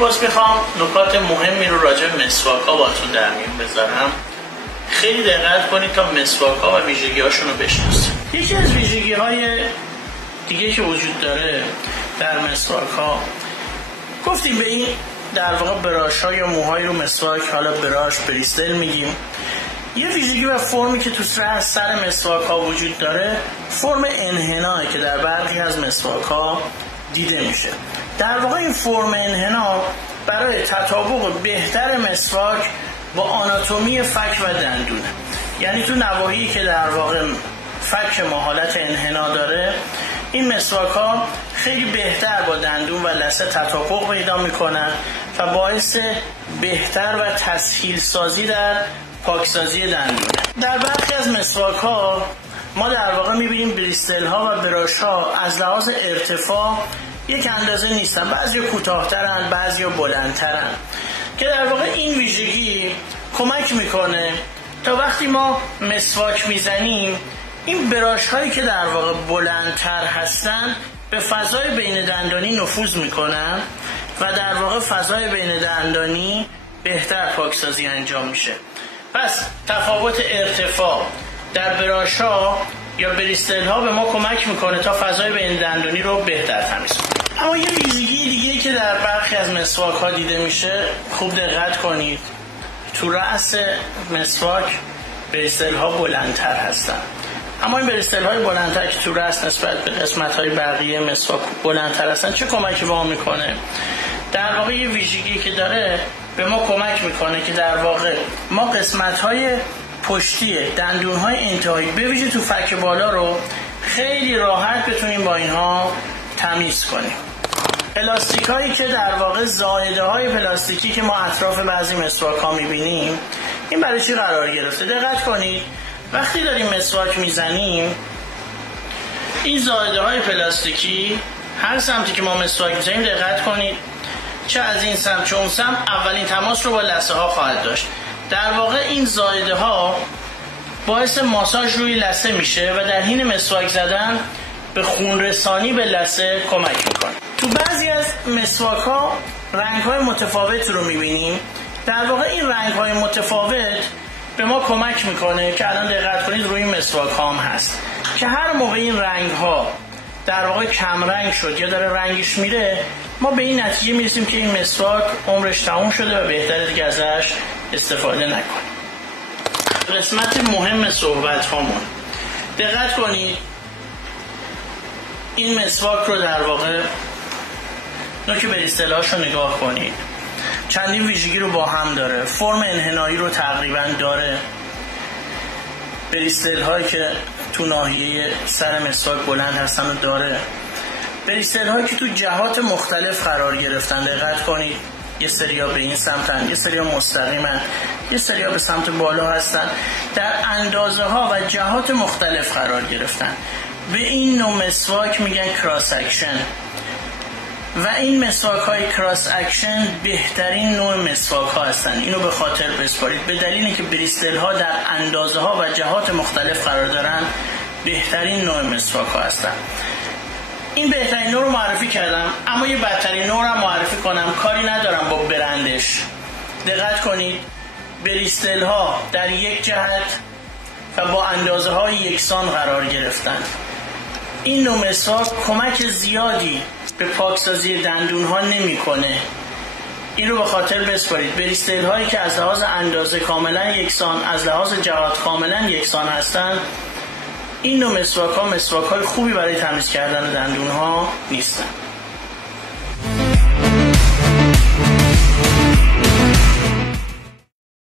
باز میخوام نکات مهمی رو راجع به مسواک‌ها باهاتون در میون بذارم. خیلی دقت کنید تا مسواک‌ها و ویژگی‌هاشون رو بشناسید. یکی از ویژگی‌های دیگه که وجود داره در مسواک‌ها، گفتیم به این در واقع براش‌ها یا موهای رو مسواک، حالا براش بریستل میگیم. یه ویژگی و فرمی که تو سر مسواک‌ها وجود داره، فرم انحنایی که در برخی از مسواک‌ها دیده میشه. در واقع این فرم انحنا برای تطابق بهتر مسواک با آناتومی فک و دندونه، یعنی تو نواحی که در واقع فک ما حالت انحنا داره، این مسواک‌ها خیلی بهتر با دندون و لثه تطابق پیدا میکنن و باعث بهتر و تسهیل سازی در پاکسازی دندونه. در برخی از مسواک‌ها ما در واقع می‌بینیم بریستل‌ها و براش‌ها از لحاظ ارتفاع یک اندازه نیستن، بعضی کوتاه‌ترن، بعضی بلندترن، که در واقع این ویژگی کمک میکنه تا وقتی ما مسواک میزنیم این براش‌هایی که در واقع بلندتر هستن به فضای بین دندانی نفوذ میکنن و در واقع فضای بین دندانی بهتر پاکسازی انجام میشه. پس تفاوت ارتفاع در براش‌ها یا بریستل‌ها به ما کمک میکنه تا فضای بین دندانی رو بهتر تمیز کنیم. اما یه ویژگی دیگه که در برخی از مسواک‌ها دیده میشه، خوب دقت کنید، تو رأس مسواک بریستل‌ها بلندتر هستن. اما این بریستل‌های بلندتر که تو رأس نسبت به قسمت‌های بقیه مسواک بلندتر هستن چه کمکی به ما میکنه؟ در واقع یه ویژگی که داره به ما کمک میکنه که در واقع ما قسمت‌های پشتی دندون‌های انتهایی به ویژه تو فک بالا رو خیلی راحت بتونیم با اینها تمیز کنیم. پلاستیکایی که در واقع زائده‌های پلاستیکی که ما اطراف بعضی مسواک‌ها می‌بینیم، این برای چی قرار گرفته؟ دقت کنید وقتی داریم مسواک میزنیم این زائده‌های پلاستیکی هر سمتی که ما مسواک میزنیم، دقت کنید چه از این سمت چه اون سمت، اولین تماس رو با لثه ها خواهد داشت. در واقع این زائده ها باعث ماساژ روی لثه میشه و در حین مسواک زدن به خون رسانی به لثه کمک میکنه. تو بعضی از مسواک ها رنگ های متفاوت رو میبینیم. در واقع این رنگ های متفاوت به ما کمک میکنه که الان دقت کنید روی مسواک ها هم هست که هر موقع این رنگ ها در واقع کم رنگ شد یا داره رنگش میره، ما به این نتیجه میرسیم که این مسواک عمرش تموم شده و بهتره دیگه ازش استفاده نکنیم. قسمت مهم صحبت هامون، دقت کنید این مسواک رو در واقع نوک بریستل‌هاش رو نگاه کنید، چندین ویژگی رو با هم داره. فرم انحنایی رو تقریبا داره، بریستل هایی که تو ناحیه سر مسواک بلند هستن رو داره، بریستل هایی که تو جهات مختلف قرار گرفتن. دقت کنید یه سریا به این سمتن، یه سریا مستقیمن، یه سریا به سمت بالا هستن، در اندازه ها و جهات مختلف قرار گرفتن. به این نوع مسواک میگن کراس اکشن و این مسواک های کراس اکشن بهترین نوع مسواک ها هستن. اینو به خاطر بسپارید، به دلیلی که بریستل ها در اندازه ها و جهات مختلف قرار دارن بهترین نوع مسواک ها هستن. این بهترین نوع رو معرفی کردم، اما یه بدترین نوع رو معرفی کنم، کاری ندارم با برندش. دقت کنید بریستل ها در یک جهت و با اندازه های یکسان قرار گرفتن. این نوع مسواک کمک زیادی به پاکسازی دندون ها نمی کنه. این رو به خاطر بسپارید. بریستل هایی که از لحاظ اندازه کاملا یکسان، از لحاظ جهات کاملا یکسان هستن، این نوع مسواک ها مسواک های خوبی برای تمیز کردن دندون ها نیستن.